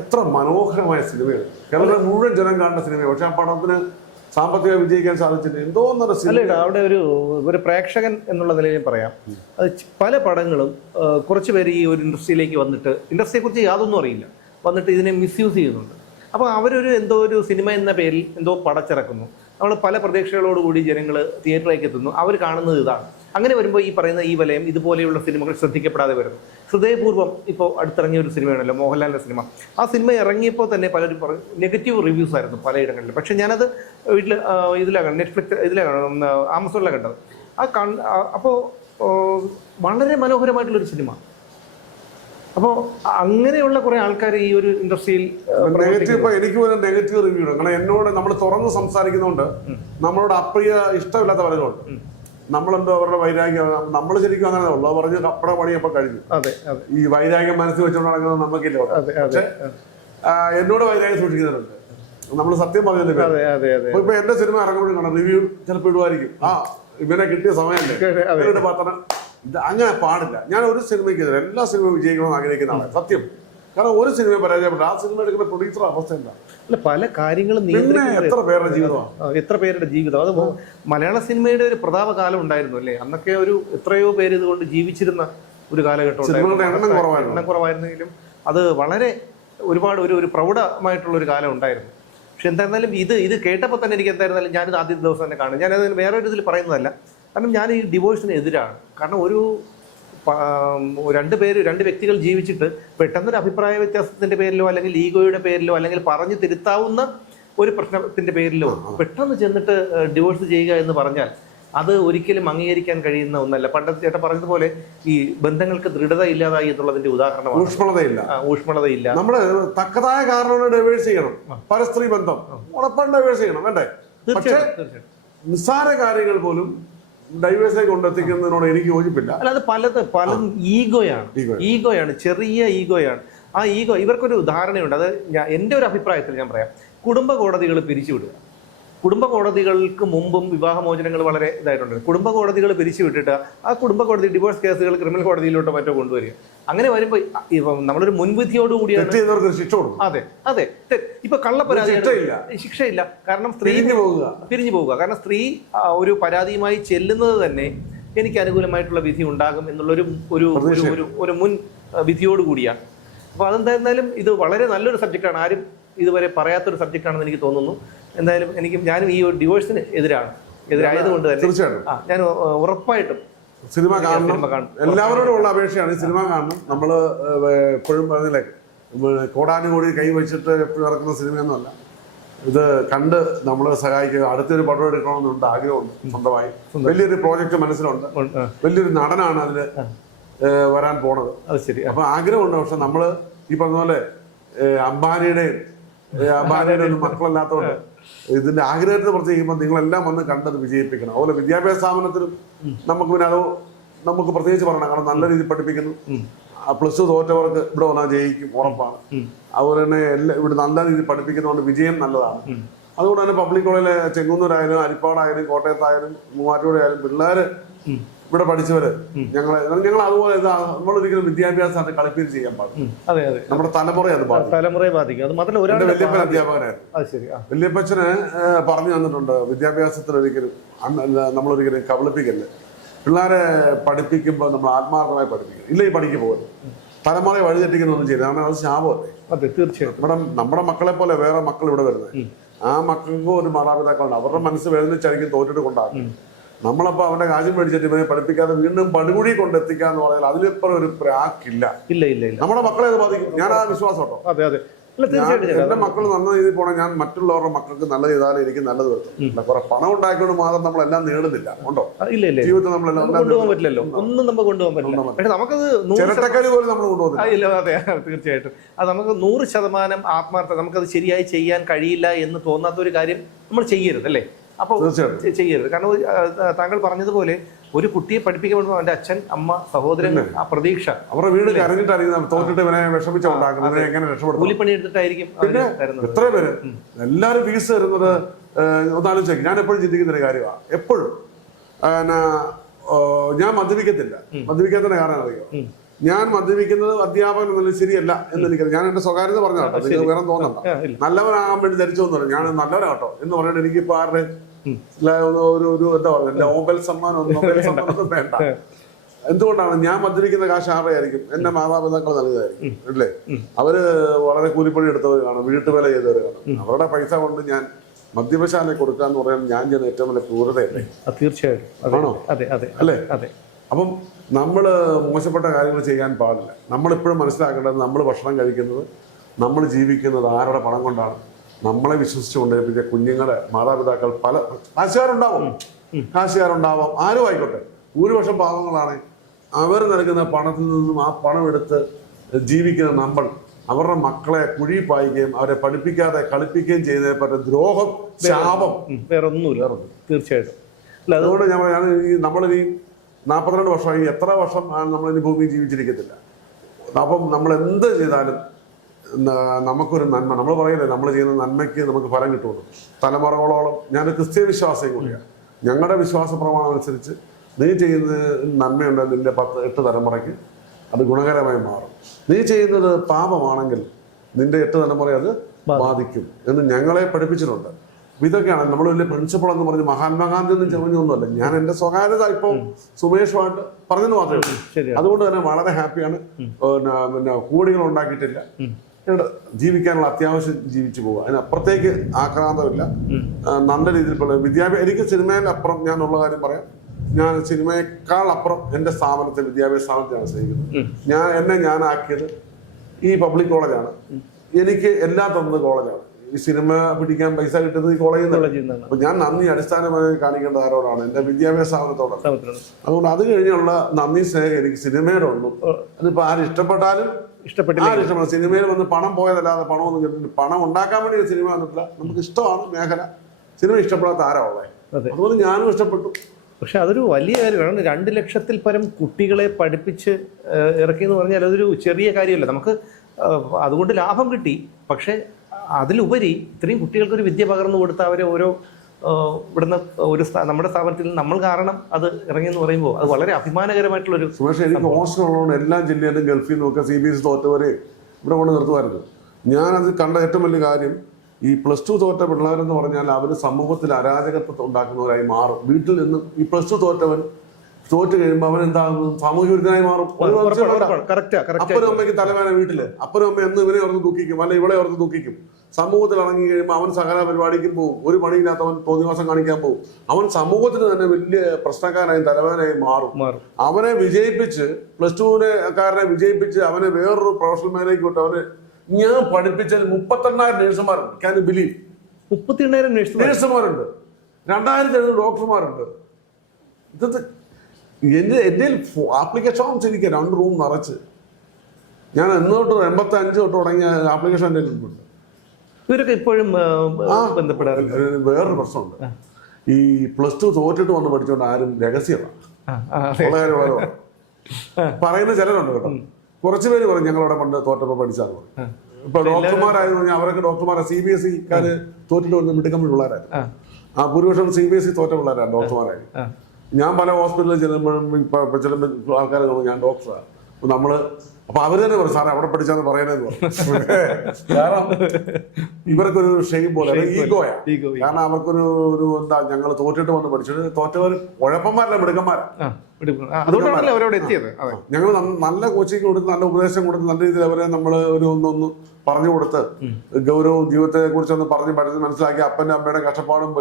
എത്ര മനോഹരമായ സിനിമയാണ്. കേരളത്തിലെ മുഴുവൻ ജനം കാണുന്ന സിനിമയാണ്. പക്ഷെ ആ പടത്തിന് സാമ്പത്തിക വിജയിക്കാൻ സാധിച്ചില്ല. എന്തോ അല്ല അവിടെ ഒരു ഒരു പ്രേക്ഷകൻ എന്നുള്ള നിലയിൽ പറയാം. അത് പല പടങ്ങളും കുറച്ച് പേര് ഈ ഒരു ഇൻഡസ്ട്രിയിലേക്ക് വന്നിട്ട് ഇൻഡസ്ട്രിയെ കുറിച്ച് യാതൊന്നും അറിയില്ല. വന്നിട്ട് ഇതിനെ മിസ്യൂസ് ചെയ്യുന്നുണ്ട്. അപ്പോൾ അവരൊരു എന്തോ ഒരു സിനിമ എന്ന പേരിൽ എന്തോ പടച്ചിറക്കുന്നു. നമ്മൾ പല പ്രതീക്ഷകളോടുകൂടി ജനങ്ങൾ തിയേറ്ററിലേക്ക് എത്തുന്നു. അവർ കാണുന്നത് ഇതാണ്. അങ്ങനെ വരുമ്പോൾ ഈ പറയുന്ന ഈ വലയം ഇതുപോലെയുള്ള സിനിമകൾ ശ്രദ്ധിക്കപ്പെടാതെ വരുന്നു ഹൃദയപൂർവം ഇപ്പോൾ അടുത്തിറങ്ങിയ ഒരു സിനിമയാണല്ലോ മോഹൻലാലിന്റെ സിനിമ. ആ സിനിമ ഇറങ്ങിയപ്പോൾ തന്നെ പലരും പറയും നെഗറ്റീവ് റിവ്യൂസ് ആയിരുന്നു പലയിടങ്ങളിലും. പക്ഷേ ഞാനത് വീട്ടിൽ ഇതിലാണ് നെറ്റ്ഫ്ലിക്സ് ഇതിലാണ് ആമസോണിലാണ് കണ്ടത്. ആ കൺ അപ്പോൾ വളരെ മനോഹരമായിട്ടുള്ളൊരു സിനിമ. അപ്പോൾ അങ്ങനെയുള്ള കുറെ ആൾക്കാർ ഈ ഒരു ഇൻഡസ്ട്രിയിൽ നെഗറ്റീവ് ഇപ്പൊ എനിക്ക് പോലും നെഗറ്റീവ് റിവ്യൂ കാരണം എന്നോട് നമ്മൾ തുറന്ന് സംസാരിക്കുന്നതുകൊണ്ട് നമ്മളോട് അപ്രിയ ഇഷ്ടമില്ലാത്ത പലരുണ്ട് നമ്മളെന്തോ അവരുടെ വൈരാഗ്യം നമ്മൾ ശരിക്കും അങ്ങനെ ഉള്ളു. പറഞ്ഞ് കപ്പട പണിയപ്പോ കഴിഞ്ഞു. ഈ വൈരാഗ്യം മനസ്സിൽ വെച്ചുകൊണ്ട് നടക്കുന്നത് നമുക്കില്ല. പക്ഷെ എന്നോട് വൈരാഗ്യം സൂക്ഷിക്കുന്നവരുണ്ട് നമ്മൾ സത്യം പറഞ്ഞു ഇപ്പൊ എന്റെ സിനിമ ഇറങ്ങുമ്പോഴും കാണാം. റിവ്യൂ ചിലപ്പോൾ ഇടുമായിരിക്കും ആ ഇവനെ കിട്ടിയ സമയമല്ലേ അതെ. ഇത് അങ്ങനെ പാടില്ല. ഞാൻ ഒരു സിനിമയ്ക്ക് എല്ലാ സിനിമയും വിജയിക്കണമെന്ന് ആഗ്രഹിക്കുന്ന ആളാണ് സത്യം. കാരണം ഒരു സിനിമ പരാജയപ്പെട്ടു ആ സിനിമ എടുക്കുന്ന പ്രൊഡ്യൂസർ അവസ്ഥ എന്താ അല്ല പല കാര്യങ്ങളും പിന്നെ എത്ര പേരുടെ ജീവിതമാണ് എത്ര പേരുടെ ജീവിതം? അത് മലയാള സിനിമയുടെ ഒരു പ്രതാപ കാലം ഉണ്ടായിരുന്നു അല്ലേ? അന്നൊക്കെ ഒരു എത്രയോ പേര് ഇതുകൊണ്ട് ജീവിച്ചിരുന്ന ഒരു കാലഘട്ടം എണ്ണം കുറവായിരുന്നു. എണ്ണം കുറവായിരുന്നെങ്കിലും അത് വളരെ ഒരുപാട് ഒരു ഒരു പ്രൗഢമായിട്ടുള്ള ഒരു കാലം ഉണ്ടായിരുന്നു. പക്ഷെ എന്തായിരുന്നാലും ഇത് ഇത് കേട്ടപ്പോൾ തന്നെ എനിക്ക് എന്തായിരുന്നാലും ഞാനിത് ആദ്യത്തെ ദിവസം തന്നെ കാണും. ഞാനത് വേറെ ഒരു ഇതിൽ പറയുന്നതല്ല. കാരണം ഞാൻ ഈ ഡിവോഴ്സിന് എതിരാണ്. കാരണം ഒരു രണ്ട് പേര് രണ്ട് വ്യക്തികൾ ജീവിച്ചിട്ട് പെട്ടെന്നൊരു അഭിപ്രായ വ്യത്യാസത്തിന്റെ പേരിലോ അല്ലെങ്കിൽ ഈഗോയുടെ പേരിലോ അല്ലെങ്കിൽ പറഞ്ഞു തിരുത്താവുന്ന ഒരു പ്രശ്നത്തിന്റെ പേരിലോ പെട്ടെന്ന് ചെന്നിട്ട് ഡിവോഴ്സ് ചെയ്യുക എന്ന് പറഞ്ഞാൽ അത് ഒരിക്കലും അംഗീകരിക്കാൻ കഴിയുന്ന ഒന്നല്ല. പണ്ടത്തെ ചേട്ടൻ പറഞ്ഞതുപോലെ ഈ ബന്ധങ്ങൾക്ക് ദൃഢത ഇല്ലാതായി എന്നുള്ളതിന്റെ ഉദാഹരണമാണ്. ഊഷ്മളതയില്ല. ഊഷ്മളതയില്ല. നമ്മൾ തക്കതായ കാരണം ഡൈവേഴ്സ് ചെയ്യണം. പരസ്ത്രീ ബന്ധം. ഉറപ്പാണ് ഡൈവേഴ്സ് ചെയ്യണം. വേണ്ടേ? തീർച്ചയായിട്ടും. നിസ്സാര കാര്യങ്ങൾ പോലും ഡൈവേഴ്സിലേക്ക് കൊണ്ടെത്തിക്കുന്നതിനോട് എനിക്ക് യോജിപ്പില്ല. അല്ലാതെ പലത് പലതും ഈഗോയാണ്. ഈഗോയാണ് ചെറിയ ഈഗോയാണ്. ആ ഈഗോ ഇവർക്കൊരു ധാരണയുണ്ട് അത് ഞാൻ എന്റെ ഒരു അഭിപ്രായത്തിൽ ഞാൻ പറയാം. കുടുംബ കോടതികൾ പിരിച്ചുവിടുക. കുടുംബ കോടതികൾക്ക് മുമ്പും വിവാഹമോചനങ്ങൾ വളരെ ഇതായിട്ടുണ്ട്. കുടുംബ കോടതികൾ പിരിച്ചു വിട്ടിട്ട് ആ കുടുംബ കോടതി ഡിവോഴ്സ് കേസുകൾ ക്രിമിനൽ കോടതിയിലോട്ടോ മറ്റോ കൊണ്ടുവരിക. അങ്ങനെ വരുമ്പോൾ ഇപ്പം നമ്മളൊരു മുൻവിധിയോട് കൂടിയാണ് ശിക്ഷ കൊടുക്കും. അതെ അതെ. ഇപ്പൊ കള്ളപ്പരാതി ശിക്ഷയില്ല. കാരണം സ്ത്രീ പോകുക. പിരിഞ്ഞു പോവുക കാരണം സ്ത്രീ ഒരു പരാതിയുമായി ചെല്ലുന്നത് തന്നെ എനിക്ക് അനുകൂലമായിട്ടുള്ള വിധി ഉണ്ടാകും എന്നുള്ളൊരു ഒരു ഒരു ഒരു മുൻ വിധിയോട് കൂടിയാണ്. അപ്പോൾ അതെന്തായിരുന്നാലും ഇത് വളരെ നല്ലൊരു സബ്ജക്റ്റാണ് ആരും ഇതുവരെ പറയാത്തൊരു സബ്ജക്റ്റാണെന്ന് എനിക്ക് തോന്നുന്നു. എന്തായാലും എനിക്ക് ഞാനും ഈ ഡിവോഴ്സിന് എതിരാണ്. എതിരായതുകൊണ്ട് തന്നെ തീർച്ചയായിട്ടും. ഞാൻ ഉറപ്പായിട്ടും സിനിമ കാണണം. എല്ലാവരോടും ഉള്ള അപേക്ഷയാണ് ഈ സിനിമ കാണണം. നമ്മൾ എപ്പോഴും പറഞ്ഞില്ലേ കോടാനുകോടി കൈ വെച്ചിട്ട് എപ്പോഴും ഇറക്കുന്ന സിനിമയൊന്നുമല്ല. ഇത് കണ്ട് നമ്മൾ സഹായിക്കുക. അടുത്തൊരു പടം എടുക്കണമെന്നുണ്ട് ആഗ്രഹമുണ്ട് സ്വന്തമായി. വലിയൊരു പ്രോജക്റ്റ് മനസ്സിലുണ്ട്. വലിയൊരു നടനാണ് അതിൽ വരാൻ പോണത്. അത് ശരി അപ്പൊ ആഗ്രഹമുണ്ട്. പക്ഷെ നമ്മൾ ഈ പറഞ്ഞ പോലെ അംബാനിയുടെയും അംബാനിയുടെ ഒന്നും മക്കളല്ലാത്തതുകൊണ്ട് ഇതിന്റെ ആഗ്രഹത്തിന് പുറത്ത് ചെയ്യുമ്പോൾ നിങ്ങളെല്ലാം വന്ന് കണ്ടത് വിജയിപ്പിക്കണം. അതുപോലെ വിദ്യാഭ്യാസ സ്ഥാപനത്തിലും നമുക്ക് പിന്നെ അത് നമുക്ക് പ്രത്യേകിച്ച് പറയണം കാരണം നല്ല രീതിയിൽ പഠിപ്പിക്കുന്നു. പ്ലസ് ടു തോറ്റവർക്ക് ഇവിടെ വന്നാൽ ജയിക്കും ഉറപ്പാണ്. അതുപോലെ തന്നെ എല്ലാ ഇവിടെ നല്ല രീതിയിൽ പഠിപ്പിക്കുന്നതുകൊണ്ട് വിജയം നല്ലതാണ്. അതുകൊണ്ട് തന്നെ പബ്ലിക് കോളേജിലെ ചെങ്ങന്നൂരായാലും അരിപ്പാടായാലും കോട്ടയത്തായാലും മൂവാറ്റൂരായാലും പിള്ളേര് ഇവിടെ പഠിച്ചവര്. ഞങ്ങളെ ഞങ്ങൾ അതുപോലെ നമ്മളൊരിക്കലും വിദ്യാഭ്യാസത്തെ കളിപ്പീര് ചെയ്യാൻ പാടില്ല. ഉം, അതെ അതെ. നമ്മുടെ തലമുറയെ അത് തലമുറയെ ബാധിക്കും. അത് മാത്രമല്ല ഒരാൾ വല്യപ്പൻ അധ്യാപകനായിരുന്നു. വല്യപ്പച്ചന് പറഞ്ഞു തന്നിട്ടുണ്ട് വിദ്യാഭ്യാസത്തിൽ ഒരിക്കലും നമ്മളൊരിക്കലും കബളിപ്പിക്കല്ലേ. പിള്ളേരെ പഠിപ്പിക്കുമ്പോൾ നമ്മൾ ആത്മാർത്ഥമായി പഠിപ്പിക്കും ഇല്ല ഈ പണിക്ക് പോകുന്നത് തലമുറയെ വഴിതെറ്റിക്കുന്നൊന്നും ചെയ്യില്ല കാരണം അത് ശാപമല്ലേ? അതെ തീർച്ചയായിട്ടും. നമ്മുടെ നമ്മുടെ മക്കളെ പോലെ വേറെ മക്കൾ ഇവിടെ വരുന്നത്. ആ മക്കൾക്കും ഒരു മാതാപിതാക്കളുണ്ട്. അവരുടെ മനസ്സ് വേദനിച്ചായിരിക്കും തോറ്റിട്ട് കൊണ്ടാക്കും. നമ്മളപ്പോ അവന്റെ കാര്യം മേടിച്ചിട്ട് ഇവനെ പഠിപ്പിക്കാതെ വീണ്ടും പടുകുഴി കൊണ്ടെത്തിക്കാന്ന് പറഞ്ഞാൽ അതിലിപ്പുറം ഒരു പ്രാക്കില്ല. ഇല്ല ഇല്ല ഇല്ല. നമ്മുടെ മക്കളെ അത് ബാധിക്കും. ഞാൻ ആ വിശ്വാസം കേട്ടോ അതെ അതെ. എന്റെ മക്കൾ നല്ല രീതിയിൽ പോണ ഞാൻ മറ്റുള്ളവരുടെ മക്കൾക്ക് നല്ല ചെയ്താലേ എനിക്ക് നല്ലത് വരും കുറെ പണം ഉണ്ടാക്കിക്കൊണ്ട് മാത്രം നമ്മളെല്ലാം നേടുന്നില്ല. ഉണ്ടോ? ഇല്ല ഇല്ല ജീവിതത്തിൽ നമ്മളെല്ലാം കൊണ്ടുപോകാൻ പറ്റില്ലല്ലോ. ഒന്നും നമുക്ക് കൊണ്ടുപോകാൻ പറ്റില്ല. പക്ഷെ നമുക്കത് ചിരട്ടക്കരി പോലും നമ്മൾ കൊണ്ടുപോകുന്നില്ല. അതെ തീർച്ചയായിട്ടും. അത് നമുക്ക് നൂറ് ശതമാനം ആത്മാർത്ഥ നമുക്കത് ശരിയായി ചെയ്യാൻ കഴിയില്ല എന്ന് തോന്നാത്ത ഒരു കാര്യം നമ്മൾ ചെയ്യരുത് അല്ലേ? അപ്പോൾ ചെയ്യരുത്. കാരണം താങ്കൾ പറഞ്ഞതുപോലെ ഒരു കുട്ടിയെ പഠിപ്പിക്കുമ്പോൾ അവന്റെ അച്ഛൻ അമ്മ സഹോദരൻ ആ പ്രതീക്ഷ. അവരുടെ വീട് കരഞ്ഞിട്ട് അറിയുന്ന തോറ്റിട്ട് ഇവനെ വിഷമിച്ചുണ്ടാക്കുന്നത് എങ്ങനെ രക്ഷപ്പെടും കൂലിപ്പണി എടുത്തിട്ടായിരിക്കും എത്ര പേര് എല്ലാരും ഫീസ് തരുന്നത് ഒന്നാലോചിക്കും ഞാൻ എപ്പോഴും ചിന്തിക്കുന്ന ഒരു കാര്യമാണ് എപ്പോഴും ഞാൻ മദ്യപിക്കത്തില്ല. മദ്യപിക്കാത്തതിന്റെ കാരണം അറിയോ? ഞാൻ മദ്യപിക്കുന്നത് അധ്യാപകൻ എന്നുള്ളത് ശരിയല്ല എന്ന് എനിക്കറിയാം. ഞാൻ എന്റെ സ്വകാര്യത പറഞ്ഞാട്ടോ. നിങ്ങൾക്ക് വേറെ തോന്നണ്ട. നല്ലവരാകാൻ നല്ലവനാകാൻ വേണ്ടി ധരിച്ചു ഞാൻ നല്ലവനാട്ടോ എന്ന് പറഞ്ഞിട്ട് എനിക്കിപ്പോ ആരുടെ ഒരു ഒരു- എന്താ പറയുക നോബൽ സമ്മാനം നൊബേൽ [LAUGHS] വേണ്ട. എന്തുകൊണ്ടാണ്? ഞാൻ മദ്യപിക്കുന്ന കാശ് ആരുടെയായിരിക്കും? എന്റെ മാതാപിതാക്കൾ നൽകുന്നതായിരിക്കും അല്ലേ? അവർ വളരെ കൂലിപ്പണി എടുത്തവർ കാണും വീട്ടുവേല ചെയ്തവർ കാണും. അവരുടെ പൈസ കൊണ്ട് ഞാൻ മദ്യപശാല കൊടുക്കാന്ന് പറയാൻ ഞാൻ ചെയ്യുന്ന ഏറ്റവും വലിയ ക്രൂരതയല്ലേ? തീർച്ചയായിട്ടും. ആണോ? അതെ അതെ അല്ലേ? അതെ. അപ്പം നമ്മൾ മോശപ്പെട്ട കാര്യങ്ങൾ ചെയ്യാൻ പാടില്ല. നമ്മളിപ്പോഴും മനസ്സിലാക്കേണ്ടത് നമ്മൾ ഭക്ഷണം കഴിക്കുന്നത് നമ്മൾ ജീവിക്കുന്നത് ആരുടെ പണം കൊണ്ടാണ്? നമ്മളെ വിശ്വസിച്ചുകൊണ്ട് പിന്നെ കുഞ്ഞുങ്ങളെ മാതാപിതാക്കൾ പല കാശുകാരുണ്ടാവും. കാശുകാരുണ്ടാവാം. ആരും ആയിക്കോട്ടെ. ഭൂരിപക്ഷം പാവങ്ങളാണ്. അവർ നൽകുന്ന പണത്തിൽ നിന്നും ആ പണം എടുത്ത് ജീവിക്കുന്ന നമ്മൾ അവരുടെ മക്കളെ കുഴി പായിക്കുകയും അവരെ പഠിപ്പിക്കാതെ കളിപ്പിക്കുകയും ചെയ്തതിനെ പറ്റിയ ദ്രോഹം ശാപം. വേറെ ഒന്നുമില്ല തീർച്ചയായിട്ടും. അല്ല അത് അതുകൊണ്ട് ഞാൻ പറയാം, ഈ നമ്മളിനി നാൽപ്പത്തിരണ്ട് വർഷമായി എത്ര വർഷം ആണ് നമ്മളിനി ഭൂമി ഭൂമിയിൽ ജീവിച്ചിരിക്കത്തില്ല. അപ്പം നമ്മൾ എന്ത് ചെയ്താലും നമുക്കൊരു നന്മ. നമ്മൾ പറയില്ലേ നമ്മൾ ചെയ്യുന്ന നന്മയ്ക്ക് നമുക്ക് ഫലം കിട്ടുമെന്ന്. തലമുറകളോളം ഞാൻ ക്രിസ്ത്യ വിശ്വാസം കൂടിയാണ്. ഞങ്ങളുടെ വിശ്വാസ പ്രമാണം അനുസരിച്ച് നീ ചെയ്യുന്ന നന്മയുണ്ട് നിന്റെ പത്ത് എട്ട് തലമുറയ്ക്ക് അത് ഗുണകരമായി മാറും. നീ ചെയ്യുന്നത് പാപമാണെങ്കിൽ നിന്റെ എട്ട് തലമുറ അത് ബാധിക്കും. എന്ന് ഞങ്ങളെ പഠിപ്പിച്ചിട്ടുണ്ട്. ഇതൊക്കെയാണ് നമ്മൾ വലിയ പ്രിൻസിപ്പൾ എന്ന് പറഞ്ഞ് മഹാത്മാഗാന്ധി ഒന്നും ചെറിഞ്ഞൊന്നുമല്ല. ഞാൻ എന്റെ സ്വകാര്യത ഇപ്പം സുമേഷുമായിട്ട് പറഞ്ഞെന്ന് മാത്രമേ ഉള്ളൂ. അതുകൊണ്ട് തന്നെ വളരെ ഹാപ്പിയാണ് പിന്നെ പിന്നെ കൂടികൾ ഉണ്ടാക്കിയിട്ടില്ല. ഉണ്ട്. ജീവിക്കാനുള്ള അത്യാവശ്യം ജീവിച്ചു പോകുക അതിനപ്പുറത്തേക്ക് ആക്രാന്തമില്ല. നല്ല രീതിയിൽ വിദ്യാഭ്യാസം എനിക്ക് സിനിമയിൽ അപ്പുറം ഞാൻ ഉള്ള കാര്യം പറയാം. ഞാൻ സിനിമയേക്കാൾ അപ്പുറം എന്റെ സ്ഥാപനത്തെ വിദ്യാഭ്യാസ സ്ഥാപനത്തെയാണ് സ്നേഹിക്കുന്നത്. ഞാൻ എന്നെ ഞാനാക്കിയത് ഈ പബ്ലിക് കോളേജാണ്. എനിക്ക് എല്ലാം തന്നത് കോളേജാണ്. ഈ സിനിമ പിടിക്കാൻ പൈസ കിട്ടുന്നത് ഈ കോളേജിൽ നിന്നാണ്. അപ്പൊ ഞാൻ നന്ദി അടിസ്ഥാനമായി കാണിക്കേണ്ടത് ആരോടാണ്? എന്റെ വിദ്യാഭ്യാസ സ്ഥാപനത്തോടാണ്. അതുകൊണ്ട് അത് കഴിഞ്ഞുള്ള നന്ദി സ്നേഹം എനിക്ക് സിനിമയോടുള്ളൂ. ഉള്ളൂ അതിപ്പോ ആരും ഇഷ്ടപ്പെട്ടാലും ഇഷ്ടപ്പെട്ടില്ല സിനിമയിൽ വന്ന് പണം പോയതല്ലാതെ പണമൊന്നും കിട്ടുന്നില്ല പണം ഉണ്ടാക്കാൻ വേണ്ടി ഒരു സിനിമ വന്നിട്ടില്ല. നമുക്ക് ഇഷ്ടമാണ് മേഖല. സിനിമ ഇഷ്ടപ്പെടാത്ത ആരാ ഉള്ളത് അതുപോലെ ഞാനും ഇഷ്ടപ്പെട്ടു. പക്ഷെ അതൊരു വലിയ കാര്യമാണ് രണ്ട് ലക്ഷത്തിൽ പരം കുട്ടികളെ പഠിപ്പിച്ച് ഇറക്കി എന്ന് പറഞ്ഞാൽ അതൊരു ചെറിയ കാര്യമല്ല. നമുക്ക് അതുകൊണ്ട് ലാഭം കിട്ടി. പക്ഷേ അതിലുപരി ഇത്രയും കുട്ടികൾക്കൊരു വിദ്യ പകർന്നു കൊടുത്ത അവരെ ഓരോ ഇവിടുന്ന് ഒരു നമ്മുടെ സ്ഥാപനത്തിൽ നമ്മൾ കാരണം അത് ഇറങ്ങി എന്ന് പറയുമ്പോൾ അത് വളരെ അഭിമാനകരമായിട്ടുള്ളൊരു ഒരു എനിക്ക് ഹോസ്റ്റൽ ഉള്ളതുകൊണ്ട് എല്ലാ ജില്ലയിലും ഗൾഫിൽ നിന്നൊക്കെ സി ബി എസ് തോറ്റവരെ ഇവിടെ കൊണ്ട് നിർത്തുമായിരുന്നു. ഞാനത് കണ്ട ഏറ്റവും വലിയ കാര്യം ഈ പ്ലസ് ടു തോറ്റ പിള്ളേരെന്ന് പറഞ്ഞാൽ അവർ സമൂഹത്തിൽ അരാജകത്വം ഉണ്ടാക്കുന്നവരായി മാറും. വീട്ടിൽ നിന്നും ഈ പ്ലസ് ടു തോറ്റവൻ തോറ്റ് കഴിയുമ്പോൾ അവൻ എന്താകുന്നു സാമൂഹ്യ വിരുദ്ധനായി മാറും. അപ്പനും അമ്മയ്ക്ക് തലവേന വീട്ടിൽ. അപ്പനും അമ്മ എന്ന് ഇവനെ ഓർത്ത് ദുഃഖിക്കും. അല്ലെ ഇവളെ ഓർത്ത് ദുഃഖിക്കും. സമൂഹത്തിൽ ഇറങ്ങി കഴിയുമ്പോൾ അവൻ സകല പരിപാടിക്കും പോകും ഒരു പണിയില്ലാത്തവൻ തോന്നിവാസം കാണിക്കാൻ പോകും അവൻ സമൂഹത്തിന് തന്നെ വലിയ പ്രശ്നക്കാരനായി തലവേനായി മാറും. അവനെ വിജയിപ്പിച്ച് പ്ലസ് ടുവിനെ കാരനെ വിജയിപ്പിച്ച് അവനെ വേറൊരു പ്രൊഫഷണൽ മേലേക്ക് വിട്ട് അവന് ഞാൻ പഠിപ്പിച്ച മുപ്പത്തെണ്ണായിരം നേഴ്സുമാരുണ്ട് ക്യാൻ യു ബിലീവ് മുപ്പത്തി എണ്ണായിരം നേഴ്സ് നേഴ്സുമാരുണ്ട് രണ്ടായിരത്തി എഴുന്നൂറ് ഡോക്ടർമാരുണ്ട് ഇത് എന്റെ എന്റെ ആപ്ലിക്കേഷൻ എനിക്ക് രണ്ട് റൂം നിറച്ച്. ഞാൻ എന്ന് തൊട്ട് എൺപത്തി അഞ്ച് തൊട്ട് തുടങ്ങിയ ആപ്ലിക്കേഷൻ എന്റെ ഉണ്ട് ഇവരൊക്കെ ഇപ്പോഴും. ബന്ധപ്പെടാറുണ്ട്? വേറൊരു പ്രശ്നമുണ്ട്. ഈ പ്ലസ് ടു തോറ്റിട്ട് വന്ന് പഠിച്ചുകൊണ്ട് ആരും രഹസ്യമാണ് പറയുന്ന ചിലരുണ്ട് കേട്ടോ. കുറച്ച് പേര് പറയും ഞങ്ങളവിടെ പണ്ട് തോറ്റപ്പോ പഠിച്ചാൽ ഇപ്പൊ ഡോക്ടർമാരായത് പറഞ്ഞാൽ അവരൊക്കെ ഡോക്ടർമാരെ. സി ബി എസ് ഇക്കാര് തോറ്റിട്ട് വന്ന് മിടുക്കം പിള്ളേരായിരുന്നു. ആ, ഭൂരിപക്ഷം സി ബി എസ് ഇ തോറ്റ പിള്ളേരാണ് ഡോക്ടർമാരായി. ആ. ഞാൻ പല ഹോസ്പിറ്റലിൽ ചെല്ലുമ്പോഴും ഇപ്പൊ ചെല്ലുമ്പോൾ ആൾക്കാർ ഞാൻ ഡോക്ടറാണ് അപ്പൊ നമ്മൾ അപ്പൊ അവർ തന്നെ പറയും സാറേ അവിടെ പഠിച്ചാന്ന് പറയണേന്ന് പറഞ്ഞു [LAUGHS] കാരണം ഇവർക്കൊരു ഷെയിം പോലെ ഈഗോയാ. കാരണം അവർക്കൊരു ഒരു എന്താ ഞങ്ങൾ തോറ്റിട്ട് വന്ന് പഠിച്ചത് തോറ്റവർ ഉഴപ്പന്മാരല്ല മിടുക്കന്മാരാണ് അതുകൊണ്ടാണല്ലോ അവരവിടെ എത്തിയത്. ഞങ്ങൾ നല്ല കോച്ചിങ് കൊടുത്ത് നല്ല ഉപദേശം കൊടുത്ത് നല്ല രീതിയിൽ അവരെ നമ്മൾ ഒരു ഒന്നൊന്ന് പറഞ്ഞു കൊടുത്ത് ഗൗരവവും ജീവിതത്തെ കുറിച്ചൊന്ന് പറഞ്ഞ് പഠിച്ച് മനസ്സിലാക്കി അപ്പന്റെ അമ്മയുടെ കഷ്ടപ്പാടും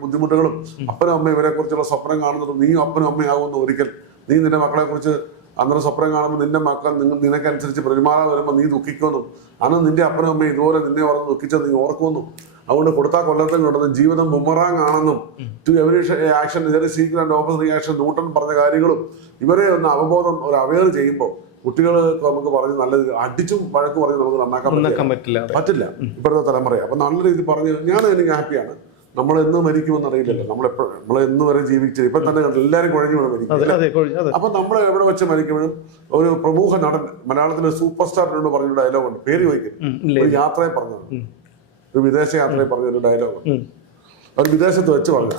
ബുദ്ധിമുട്ടുകളും അപ്പനും അമ്മയും ഇവരെ കുറിച്ചുള്ള സ്വപ്നം കാണുന്നതും നീയും അപ്പനും അമ്മയാകുമെന്ന് ഒരിക്കൽ നീ നിന്റെ മക്കളെ കുറിച്ച് അന്നേരം സ്വപ്നം കാണുമ്പോൾ നിന്റെ മക്കൾ നിനക്കനുസരിച്ച് പെരുമാറാൻ വരുമ്പോൾ നീ ദുഃഖിക്കുമെന്നും അന്ന് നിന്റെ അപ്പനും അമ്മയും ഇതുപോലെ നിന്നെ ഓർന്ന് ദുഃഖിച്ചത് നീ ഓർക്കുമെന്നും അതുകൊണ്ട് കൊടുത്താൽ കൊല്ലത്തിൽ കിട്ടുന്ന ജീവിതം ബുമറാങ് ആണെന്നും to every action secret office opposite reaction Newton പറഞ്ഞ കാര്യങ്ങളും ഇവരെ ഒന്ന് അവബോധം ഒരു അവയർ ചെയ്യുമ്പോൾ കുട്ടികൾ നമുക്ക് പറഞ്ഞ് നല്ല അടിച്ചും വഴക്ക് പറഞ്ഞ് നമുക്ക് നന്നാക്കാൻ പറ്റില്ല. പറ്റില്ല ഇപ്പോഴത്തെ തലമുറ അപ്പൊ നല്ല രീതിയിൽ പറഞ്ഞു ഞാൻ എനിക്ക് ഹാപ്പിയാണ്. നമ്മൾ എന്ന് മരിക്കുമെന്ന് അറിയില്ലല്ലോ. നമ്മൾ എപ്പോഴും നമ്മൾ എന്ന് വരെ ജീവിച്ചത് ഇപ്പൊ തന്നെ എല്ലാവരും കുഴഞ്ഞു വീണ് മരിക്കും അപ്പൊ നമ്മൾ എവിടെ വെച്ച് മരിക്കുമ്പോഴും ഒരു പ്രമുഖ നടൻ മലയാളത്തിലെ സൂപ്പർ സ്റ്റാറിനോട് പറഞ്ഞൊരു ഡയലോഗ് ഉണ്ട്. പേര് ചോദിക്കും. ഒരു യാത്രയെ പറഞ്ഞു ഒരു വിദേശ യാത്രയെ പറഞ്ഞൊരു ഡയലോഗ് അത് വിദേശത്ത് വെച്ച് പറഞ്ഞ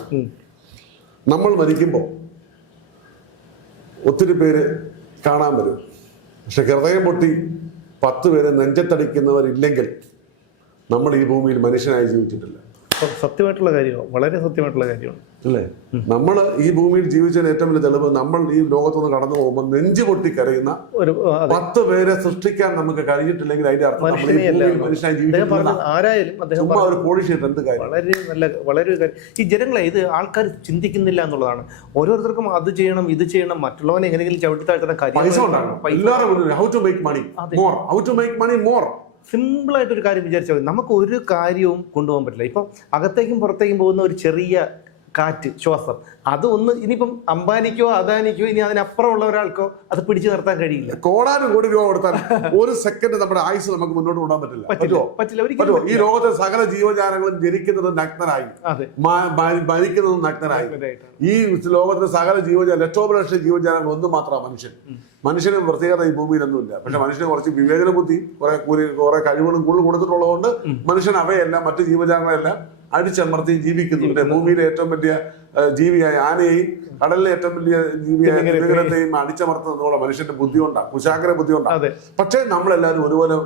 നമ്മൾ മരിക്കുമ്പോൾ ഒത്തിരി പേര് കാണാൻ വരും. പക്ഷെ ഹൃദയം പൊട്ടി പത്ത് പേരെ നെഞ്ചത്തടിക്കുന്നവരില്ലെങ്കിൽ നമ്മൾ ഈ ഭൂമിയിൽ മനുഷ്യനായി ജീവിച്ചിട്ടില്ല. സത്യമായിട്ടുള്ള കാര്യമാണ്. വളരെ സത്യമായിട്ടുള്ള കാര്യമാണ്. അല്ലേ? നമ്മൾ ഈ ഭൂമിയിൽ ജീവിച്ചതിന് ഏറ്റവും വലിയ തെളിവ് നമ്മൾ ഈ ലോകത്തുനിന്ന് കടന്നു പോകുമ്പോൾ നെഞ്ചു പൊട്ടി കരയുന്ന ഒരു പത്ത് പേരെ സൃഷ്ടിക്കാൻ നമുക്ക് കഴിഞ്ഞിട്ടില്ലെങ്കിൽ അതിന്റെ അർത്ഥം മനുഷ്യനായി ആരായാലും അദ്ദേഹം ഒരു എന്ത് കാര്യം? വളരെ നല്ല വളരെ കാര്യം. ഈ ജനങ്ങളെ ഇത് ആൾക്കാർ ചിന്തിക്കുന്നില്ല എന്നുള്ളതാണ്. ഓരോരുത്തർക്കും അത് ചെയ്യണം ഇത് ചെയ്യണം മറ്റുള്ളവനെ എങ്ങനെയെങ്കിലും ചവിട്ടി കാര്യം പൈസ എല്ലാവരും how to make money more how to make money more ഒരു കാര്യം വിചാരിച്ചാൽ നമുക്ക് ഒരു കാര്യവും കൊണ്ടുപോകാൻ പറ്റില്ല. ഇപ്പം അകത്തേക്കും പുറത്തേക്കും പോകുന്ന ഒരു ചെറിയ കാറ്റ് ശ്വാസം. അത് ഒന്ന് ഇനിയിപ്പം അംബാനിക്കോ അദാനിക്കോ ഇനി അതിനപ്പുറമുള്ള ഒരാൾക്കോ അത് പിടിച്ചു നിർത്താൻ കഴിയില്ല. കോടാനും കോടി രൂപ കൊടുത്താൽ ഒരു സെക്കൻഡ് നമ്മുടെ ആയുസ് നമുക്ക് മുന്നോട്ട് കൊണ്ടുപോകാൻ പറ്റില്ല. പറ്റില്ല പറ്റുമോ പറ്റില്ല ഒരിക്കലും ഈ. ലോകത്തെ സകല ജീവജാലങ്ങളും ജനിക്കുന്നത് നഗ്നരായി. അതെ. മ- മ- നഗ്നരായി. ഈ ലോകത്തെ സകല ജീവജാല ലക്ഷോപലക്ഷം ജീവജാലങ്ങൾ ഒന്ന് മാത്രമാണ് മനുഷ്യൻ. മനുഷ്യന് പ്രത്യേകത ഈ ഭൂമിയിലൊന്നുമില്ല. പക്ഷെ മനുഷ്യന് കുറച്ച് വിവേചന ബുദ്ധി കുറെ കൂലി കുറെ കഴിവുകളും കൂടുതൽ കൊടുത്തിട്ടുള്ളതുകൊണ്ട് മനുഷ്യൻ അവയെല്ലാം മറ്റു ജീവജാലങ്ങളെല്ലാം അടിച്ചമർത്തി ജീവിക്കുന്നുണ്ട്. ഭൂമിയിലെ ഏറ്റവും വലിയ ജീവിയായ ആനയെയും കടലിലെ ഏറ്റവും വലിയ ജീവിയായ ഗ്രഹത്തെയും അടിച്ചമർത്തുന്നതോടെ മനുഷ്യന്റെ ബുദ്ധി കൊണ്ടാണ് കുശാഗ്ര ബുദ്ധി കൊണ്ടാണ് പക്ഷേ നമ്മളെല്ലാവരും ഒരുപോലെ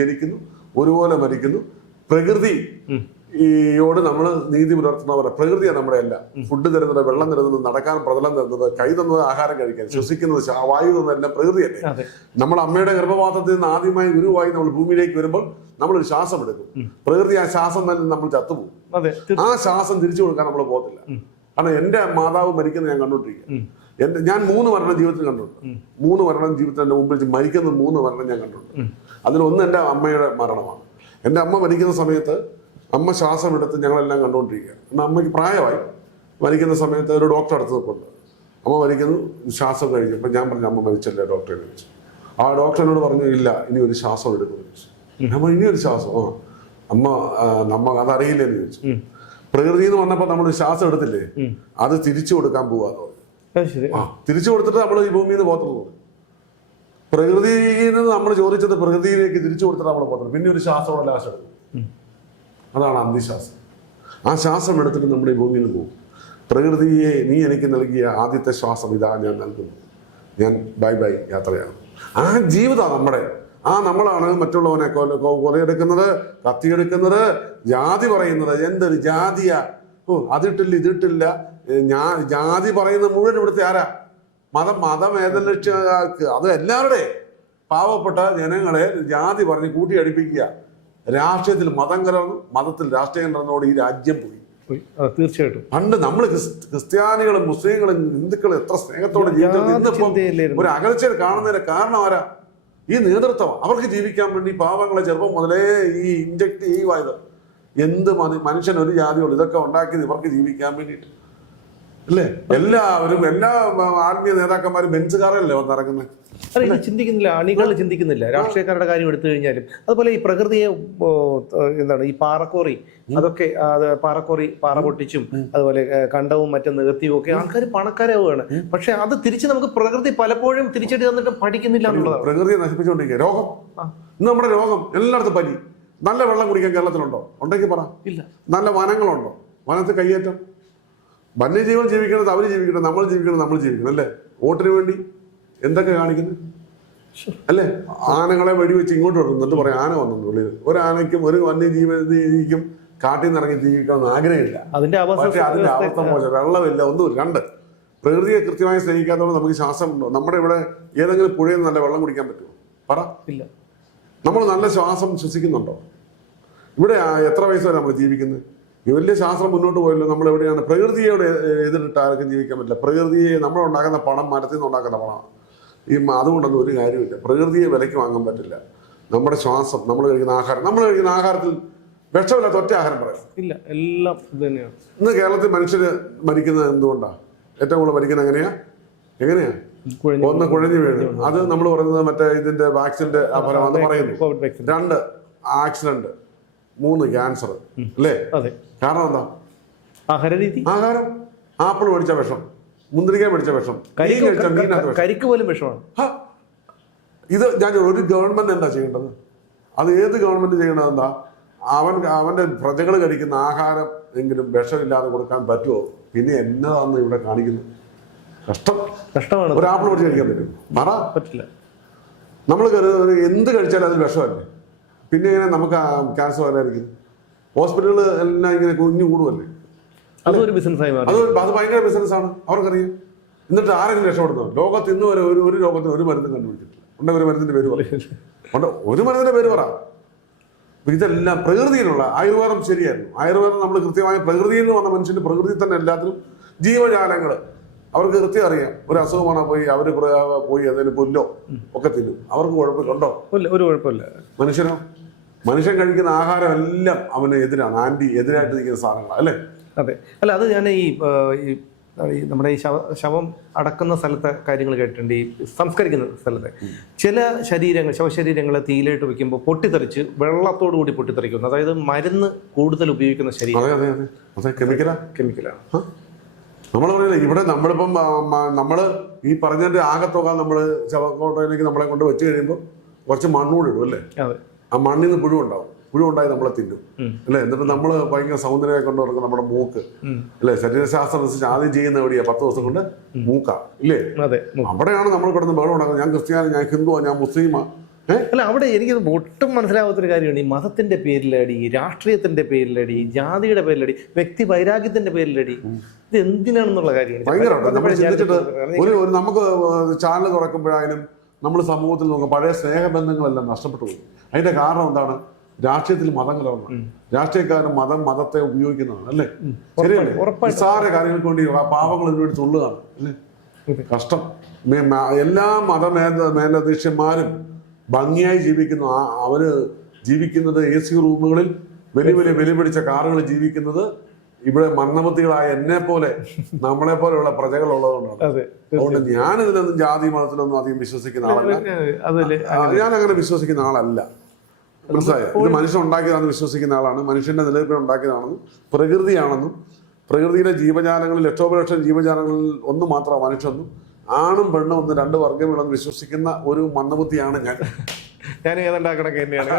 ജനിക്കുന്നു ഒരുപോലെ മരിക്കുന്നു. പ്രകൃതി ഈയോട് നമ്മൾ നീതി പുലർത്തുന്നവരെ പ്രകൃതിയാണ് നമ്മുടെ എല്ലാം ഫുഡ് തരുന്നത് വെള്ളം തരുന്നത് നടക്കാൻ പ്രതലം തരുന്നത് കൈ തന്നത് ആഹാരം കഴിക്കാൻ ശ്വസിക്കുന്നത് വായു തന്നതെല്ലാം പ്രകൃതിയല്ലേ നമ്മൾ അമ്മയുടെ ഗർഭപാത്രത്തിൽ നിന്ന് ആദ്യമായി ഗുരുവായി നമ്മൾ ഭൂമിയിലേക്ക് വരുമ്പോൾ നമ്മൾ ഒരു ശ്വാസം എടുക്കും. പ്രകൃതി ആ ശ്വാസം തന്നെ നമ്മൾ ചത്തുപോകും. ആ ശ്വാസം തിരിച്ചു കൊടുക്കാൻ നമ്മൾ പോകത്തില്ല. കാരണം എന്റെ മാതാവ് മരിക്കുന്നത് ഞാൻ കണ്ടോണ്ടിരിക്കുക എന്റെ ഞാൻ മൂന്ന് മരണം ജീവിതത്തിൽ കണ്ടിട്ടുണ്ട്. മൂന്ന് മരണം ജീവിതത്തിൽ എന്റെ മുമ്പിൽ മരിക്കുന്ന മൂന്ന് മരണം ഞാൻ കണ്ടിട്ടുണ്ട്. അതിലൊന്ന് എന്റെ അമ്മയുടെ മരണമാണ്. എന്റെ അമ്മ മരിക്കുന്ന സമയത്ത് അമ്മ ശ്വാസം എടുത്ത് ഞങ്ങളെല്ലാം കണ്ടുകൊണ്ടിരിക്കുക എന്നാൽ അമ്മയ്ക്ക് പ്രായമായി. മരിക്കുന്ന സമയത്ത് ഒരു ഡോക്ടർ അടുത്ത് നിൽപ്പുണ്ട്. അമ്മ മരിക്കുന്നു ശ്വാസം കഴിഞ്ഞു. അപ്പം ഞാൻ പറഞ്ഞു അമ്മ മരിച്ചല്ലേ ഡോക്ടറെ ചോദിച്ചു ആ ഡോക്ടർ എന്നോട് പറഞ്ഞു ഇല്ല ഇനി ഒരു ശ്വാസം എടുക്കുമെന്ന് ചോദിച്ചു അമ്മ ഇനി ഒരു ശ്വാസം ആ. അമ്മ നമ്മ അതറിയില്ലെന്ന് ചോദിച്ചു. പ്രകൃതി എന്ന് വന്നപ്പോൾ നമ്മൾ ശ്വാസം എടുത്തില്ലേ? അത് തിരിച്ചു കൊടുക്കാൻ പോവാന്ന് പറഞ്ഞു. ആ തിരിച്ചു കൊടുത്തിട്ട് നമ്മൾ ഈ ഭൂമിയിൽ നിന്ന് പോകത്തുള്ളൂ. പ്രകൃതിയിൽ നിന്ന് നമ്മൾ ചോദിച്ചത് പ്രകൃതിയിലേക്ക് തിരിച്ചു കൊടുത്തിട്ട് നമ്മൾ പോത്തുള്ളൂ പിന്നെ ഒരു ശ്വാസമുള്ള ലാസ്റ്റ് എടുക്കും. അതാണ് അന്തിശ്വാസം ആ ശ്വാസം എടുത്തിട്ട് നമ്മുടെ ഭൂമിയിൽ പോകും. പ്രകൃതിയെ നീ എനിക്ക് നൽകിയ ആദ്യത്തെ ശ്വാസം ഇതാ ഞാൻ നൽകുന്നു. ഞാൻ ബൈ ബൈ യാത്രയാണ്. ആ ജീവിതമാണ് നമ്മുടെ. ആ നമ്മളാണ് മറ്റുള്ളവനെ കൊലയെടുക്കുന്നത് കത്തിയെടുക്കുന്നത് ജാതി പറയുന്നത്. എന്തൊരു ജാതിയാ? ഓ അതിട്ടില്ല ഇതിട്ടില്ല. ഏ, ഞാ ജാതി പറയുന്ന മുഴുവൻ ഇവിടുത്തെ ആരാ? മതം മതം മതമേതലക്ഷ്യക്ക് അത് എല്ലാവരുടെ പാവപ്പെട്ട ജനങ്ങളെ ജാതി പറഞ്ഞ് കൂട്ടിയടിപ്പിക്കുക. രാഷ്ട്രീയത്തിൽ മതം കലർന്നു മതത്തിൽ രാഷ്ട്രീയം കലർന്നോട് ഈ രാജ്യം പോയി. തീർച്ചയായിട്ടും. പണ്ട് നമ്മൾ ക്രിസ്ത്യാനികളും മുസ്ലിങ്ങളും ഹിന്ദുക്കളും എത്ര സ്നേഹത്തോടെ. ഒരു അകൽച്ചയിൽ കാണുന്നതിന് കാരണം ആരാ? ഈ നേതൃത്വം. അവർക്ക് ജീവിക്കാൻ വേണ്ടി പാവങ്ങളെ ചെറുപ്പം മുതലേ ഈ ഇഞ്ചക്ട് ചെയ്യുവായത് എന്ത് മതി- മനുഷ്യൻ ഒരു ജാതിയുള്ളൂ ഇതൊക്കെ ഉണ്ടാക്കിയത് ഇവർക്ക് ജീവിക്കാൻ വേണ്ടിയിട്ട്. അല്ലേ? എല്ലാവരും എല്ലാ ആത്മീയ നേതാക്കന്മാരും ബെഞ്ചുകാരല്ലേ വന്നിറങ്ങുന്നത് അല്ല ഇത് ചിന്തിക്കുന്നില്ല അണികൾ ചിന്തിക്കുന്നില്ല. രാഷ്ട്രീയക്കാരുടെ കാര്യം എടുത്തു കഴിഞ്ഞാലും അതുപോലെ ഈ പ്രകൃതിയെ എന്താണ് ഈ പാറക്കോറി അതൊക്കെ അത് പാറക്കോറി പാറ പൊട്ടിച്ചും അതുപോലെ കണ്ടവും മറ്റും നികത്തിയും ഒക്കെ ആൾക്കാർ പണക്കാരാവുകയാണ് പക്ഷെ അത് തിരിച്ച് നമുക്ക് പ്രകൃതി പലപ്പോഴും തിരിച്ചടി തന്നിട്ട് പഠിക്കുന്നില്ല എന്നുള്ളതാണ്. പ്രകൃതിയെ നശിപ്പിച്ചുകൊണ്ടിരിക്കുക. രോഗം. ഇന്ന് നമ്മുടെ രോഗം എല്ലായിടത്തും പനി. നല്ല വെള്ളം കുടിക്കാൻ കേരളത്തിലുണ്ടോ? ഉണ്ടെങ്കിൽ പറ. ഇല്ല. നല്ല വനങ്ങളുണ്ടോ? വനത്തിൽ കയ്യേറ്റം? വന്യജീവൻ ജീവിക്കുന്നത് അവർ ജീവിക്കണം നമ്മൾ ജീവിക്കണം നമ്മൾ ജീവിക്കണം അല്ലേ? വോട്ടിന് വേണ്ടി എന്തൊക്കെ കാണിക്കുന്നു? അല്ലേ? ആനകളെ വെടിവെച്ച് ഇങ്ങോട്ട് വരുന്നു എന്നിട്ട് പറയാം ആന വന്നു ഉള്ളിൽ ഒരു ആനയ്ക്കും ഒരു വന്യജീവിക്കും കാട്ടിൽ നിന്ന് ഇറങ്ങി ജീവിക്കണമെന്ന് ആഗ്രഹമില്ല. അതിന്റെ പക്ഷെ അതിന്റെ അവസ്ഥ മോശം വെള്ളമില്ല ഒന്നുമില്ല രണ്ട്. പ്രകൃതിയെ കൃത്യമായി സ്നേഹിക്കാത്തതുകൊണ്ട് നമുക്ക് ശ്വാസം ഉണ്ടോ നമ്മുടെ ഇവിടെ ഏതെങ്കിലും പുഴയിൽ നിന്ന് നല്ല വെള്ളം കുടിക്കാൻ പറ്റുമോ? പറ. ഇല്ല. നമ്മൾ നല്ല ശ്വാസം ശ്വസിക്കുന്നുണ്ടോ? ഇവിടെ എത്ര വയസ്സ് വരെ നമ്മൾ ജീവിക്കുന്നത്? വലിയ ശാസ്ത്രം മുന്നോട്ട് പോയല്ലോ. നമ്മൾ എവിടെയാണ് പ്രകൃതിയോട് എതിരിട്ട് ആർക്കും ജീവിക്കാൻ പറ്റില്ല. പ്രകൃതിയെ നമ്മൾ ഉണ്ടാക്കുന്ന പണം മരത്തിൽ നിന്ന് ഉണ്ടാക്കുന്ന പണമാണ്. ഈ അതുകൊണ്ടൊന്നും ഒരു കാര്യമില്ല. പ്രകൃതിയെ വിലയ്ക്ക് വാങ്ങാൻ പറ്റില്ല. നമ്മുടെ ശ്വാസം നമ്മൾ കഴിക്കുന്ന ആഹാരം. നമ്മൾ കഴിക്കുന്ന ആഹാരത്തിൽ വിഷമില്ലാത്ത ഒറ്റ ആഹാരം പറയാം. ഇല്ല എല്ലാം തന്നെയാണ്. ഇന്ന് കേരളത്തിൽ മനുഷ്യർ മരിക്കുന്നത് എന്തുകൊണ്ടാണ് ഏറ്റവും കൂടുതൽ മരിക്കുന്നത് എങ്ങനെയാ? എങ്ങനെയാ? ഒന്ന് കുഴഞ്ഞു വീണ്. അത് നമ്മൾ പറയുന്നത് മറ്റേ ഇതിന്റെ വാക്സിന്റെ ഫലമാണെന്ന് പറയുന്നു. രണ്ട് ആക്സിഡന്റ് മൂന്ന് ക്യാൻസർ അല്ലേ? കാരണം എന്താ? ആഹാരരീതി? ആഹാരം. ആപ്പിൾ മേടിച്ച വിഷം. മുന്തിരിക്ക മേടിച്ച വിഷം. കരിക്ക് പോലും വിഷമാണ്. ഇത് ഞാൻ ഒരു ഗവൺമെന്റ് എന്താ ചെയ്യേണ്ടത്? അത് ഏത് ഗവൺമെന്റ് ചെയ്യണത് എന്താ? അവൻ അവന്റെ പ്രജകൾ കഴിക്കുന്ന ആഹാരം എങ്കിലും വിഷമില്ലാതെ കൊടുക്കാൻ പറ്റുമോ? പിന്നെ എന്നതാന്ന് ഇവിടെ കാണിക്കുന്നത് കഷ്ടം. കഷ്ടമാണ്. ഒരു ആപ്പിൾ മേടിച്ച് കഴിക്കാൻ പറ്റും പറ. പറ്റില്ല. നമ്മൾ കരുതുന്നത് എന്ത് കഴിച്ചാലും അതിൽ വിഷമല്ലേ? പിന്നെ ഇങ്ങനെ നമുക്ക് ക്യാൻസർ വരാതിരിക്കും. ഹോസ്പിറ്റലുകൾ എല്ലാം ഇങ്ങനെ കുഞ്ഞു കൂടുമല്ലേ അതൊരു ബിസിനസ്സായി അത് അത് ഭയങ്കര ബിസിനസ്സാണ് അവർക്കറിയാം. എന്നിട്ട് ആരെങ്കിലും രക്ഷപ്പെടുന്നു ലോകത്ത് ഇന്ന് വരെ ഒരു ഒരു രോഗത്തിന് ഒരു മരുന്നും കണ്ടുപിടിച്ചിട്ടില്ല. ഉണ്ടെങ്കിൽ ഒരു മരുന്നിന്റെ പേര് പറയും ഉണ്ട് ഒരു മരുന്നിന്റെ പേര് പറ. ഇതെല്ലാം പ്രകൃതിയിലുള്ള ആയുർവേദം ശരിയായിരുന്നു. ആയുർവേദം നമ്മൾ കൃത്യമായി പ്രകൃതിയിൽ നിന്ന് വന്ന മനുഷ്യന്റെ പ്രകൃതി തന്നെ എല്ലാത്തിനും ജീവജാലങ്ങൾ അവർക്ക് കൃത്യം അറിയാം. ഒരു അസുഖമാണ് പോയി അവർ പോയി അതിന് പുല്ലോ ഒക്കെ തിന്നും. അവർക്ക് കുഴപ്പമില്ല. ഉണ്ടോ? ഒരു കുഴപ്പമില്ല. മനുഷ്യനോ? മനുഷ്യൻ കഴിക്കുന്ന ആഹാരം എല്ലാം അവന് എതിരാണ്. ആന്റി എതിരായിട്ട് നിൽക്കുന്ന സാധനങ്ങളാണ് അല്ലേ? അതെ. അല്ല അത് ഞാൻ ഈ നമ്മുടെ ഈ ശവ ശവം അടക്കുന്ന സ്ഥലത്തെ കാര്യങ്ങൾ കേട്ടിട്ടുണ്ട് ഈ സംസ്കരിക്കുന്ന സ്ഥലത്തെ. ചില ശരീരങ്ങൾ ശവശരീരങ്ങളെ തീയിലിട്ട് വെക്കുമ്പോൾ പൊട്ടിത്തെറിച്ച് വെള്ളത്തോടു കൂടി പൊട്ടിത്തെറിക്കുന്നു അതായത് മരുന്ന് കൂടുതൽ ഉപയോഗിക്കുന്ന ശരീരം. അതെ അതെ അതെ. അതെ കെമിക്കലാ? കെമിക്കലാണ്. നമ്മൾ പറയുന്നത് ഇവിടെ നമ്മളിപ്പം നമ്മൾ ഈ പറഞ്ഞതിന്റെ ആകെ തുക നമ്മൾ ശവക്കോട്ടയിലേക്ക് നമ്മളെ കൊണ്ട് വെച്ച് കഴിയുമ്പോൾ കുറച്ച് മണ്ണൂടി ഇടും അല്ലേ? അതെ. ആ മണ്ണിൽ നിന്ന് പുഴു ഉണ്ടാവും. പുഴു ഉണ്ടായി നമ്മളെ തിന്നും. അല്ലേ? എന്നിട്ട് നമ്മൾ ഭയങ്കര സൗന്ദര്യമൊക്കെ കൊണ്ട് നടക്കുന്ന നമ്മുടെ മൂക്ക്. അല്ലേ? ശരീരശാസ്ത്രം അനുസരിച്ച് ആദ്യം ചെയ്യുന്ന എവിടെയാ? പത്ത് ദിവസം കൊണ്ട് മൂക്ക. ഇല്ലേ? അവിടെയാണ് നമ്മൾ കിടന്ന് ബഹളം ഉണ്ടാക്കുന്നത്. ഞാൻ ക്രിസ്ത്യാനി ഞാൻ ഹിന്ദുവാ ഞാൻ മുസ്ലിമാ. അല്ല അവിടെ എനിക്ക് ഒട്ടും മനസ്സിലാവാത്തൊരു കാര്യമാണ്. ഈ മതത്തിന്റെ പേരിലടി രാഷ്ട്രീയത്തിന്റെ പേരിലടി ജാതിയുടെ പേരിലടി വ്യക്തി വൈരാഗ്യത്തിന്റെ പേരിലടി. ഇത് എന്തിനാണെന്നുള്ള കാര്യമാണ് ഭയങ്കര നമ്മൾ ചിന്തിച്ചിട്ട് ഒരു ഒരു നമുക്ക് ചാനൽ തുറക്കുമ്പോഴായാലും നമ്മൾ സമൂഹത്തിൽ നോക്കുക പഴയ സ്നേഹബന്ധങ്ങളെല്ലാം നഷ്ടപ്പെട്ടു പോയി. അതിന്റെ കാരണം എന്താണ്? രാഷ്ട്രീയത്തിൽ മതം കലർന്നു രാഷ്ട്രീയക്കാരൻ മതം മതത്തെ ഉപയോഗിക്കുന്നതാണ് അല്ലേ? ശരിയല്ലേ. നിസ്സാര കാര്യങ്ങൾക്ക് വേണ്ടി ആ പാവങ്ങൾ ഇതിനുവേണ്ടി തുള്ളുകയാണ് അല്ലേ? കഷ്ടം. എല്ലാ മതമേല മേലധ്യക്ഷന്മാരും ഭംഗിയായി ജീവിക്കുന്നു. ആ അവർ ജീവിക്കുന്നത് എ സി റൂമുകളിൽ വലിയ വലിയ വില പിടിച്ച കാറുകളിൽ ജീവിക്കുന്നത് ഇവിടെ മണ്ണമത്തികളായ എന്നെ പോലെ [LAUGHS] നമ്മളെ പോലെയുള്ള പ്രജകളുള്ളതുകൊണ്ടാണ്. ഉള്ളതുകൊണ്ടാണ് അതുകൊണ്ട് ഞാൻ ഇതിലൊന്നും ജാതി മതത്തിലൊന്നും അധികം വിശ്വസിക്കുന്ന ആളല്ല. ഞാൻ അങ്ങനെ വിശ്വസിക്കുന്ന ആളല്ല. മനസ്സിലായോ? ഇത് മനുഷ്യൻ ഉണ്ടാക്കിയതാണെന്ന് വിശ്വസിക്കുന്ന ആളാണ്. മനുഷ്യന്റെ നിലനിൽപ്പിന് ഉണ്ടാക്കിയതാണെന്നും പ്രകൃതിയാണെന്നും പ്രകൃതിയിലെ ജീവജാലങ്ങളിൽ ലക്ഷോപലക്ഷം ജീവജാലങ്ങളിൽ ഒന്ന് മാത്രമാണ് മനുഷ്യനും ആണും പെണ്ണും ഒന്ന് രണ്ട് വർഗമുള്ളെന്ന് വിശ്വസിക്കുന്ന ഒരു മന്ദബുദ്ധിയാണ് ഞാൻ. ഞാൻ ഏതാണ്ട് ആ കണക്ക് തന്നെയാണ്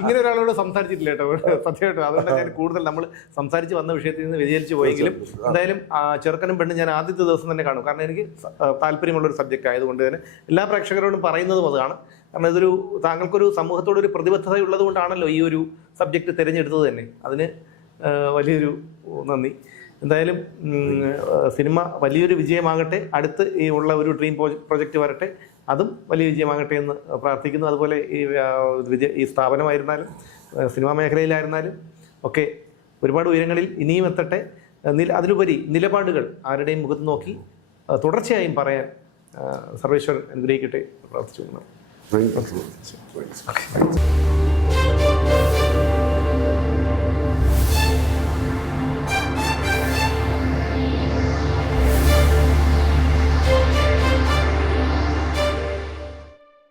ഇങ്ങനെ ഒരാളോട് സംസാരിച്ചിട്ടില്ല കേട്ടോ. സത്യമായിട്ടോ അതുകൊണ്ട് ഞാൻ കൂടുതൽ നമ്മൾ സംസാരിച്ച് വന്ന വിഷയത്തിൽ നിന്ന് വ്യതിചലിച്ച് പോയെങ്കിലും എന്തായാലും ചെറുക്കനും പെണ്ണും ഞാൻ ആദ്യത്തെ ദിവസം തന്നെ കാണും. കാരണം എനിക്ക് താല്പര്യമുള്ള ഒരു സബ്ജക്റ്റ് ആയതുകൊണ്ട് തന്നെ എല്ലാ പ്രേക്ഷകരോടും പറയുന്നതും അതാണ്. കാരണം ഇതൊരു താങ്കൾക്കൊരു സമൂഹത്തോടൊരു പ്രതിബദ്ധത ഉള്ളത് കൊണ്ടാണല്ലോ ഈ ഒരു സബ്ജക്റ്റ് തിരഞ്ഞെടുത്തത് തന്നെ. അതിന് വലിയൊരു നന്ദി. എന്തായാലും സിനിമ വലിയൊരു വിജയമാകട്ടെ. അടുത്ത് ഈ ഉള്ള ഒരു ഡ്രീം പ്രൊജക്റ്റ് വരട്ടെ. അതും വലിയ വിജയമാകട്ടെ എന്ന് പ്രാർത്ഥിക്കുന്നു. അതുപോലെ ഈ വിജയ ഈ സ്ഥാപനമായിരുന്നാലും സിനിമാ മേഖലയിലായിരുന്നാലും ഒക്കെ ഒരുപാട് ഉയരങ്ങളിൽ ഇനിയും എത്തട്ടെ. നില- അതിലുപരി നിലപാടുകൾ ആരുടെയും മുഖത്ത് നോക്കി തുടർച്ചയായും പറയാൻ സർവേശ്വരൻ അനുഗ്രഹിക്കട്ടെ പ്രാർത്ഥിച്ചു താങ്ക് യു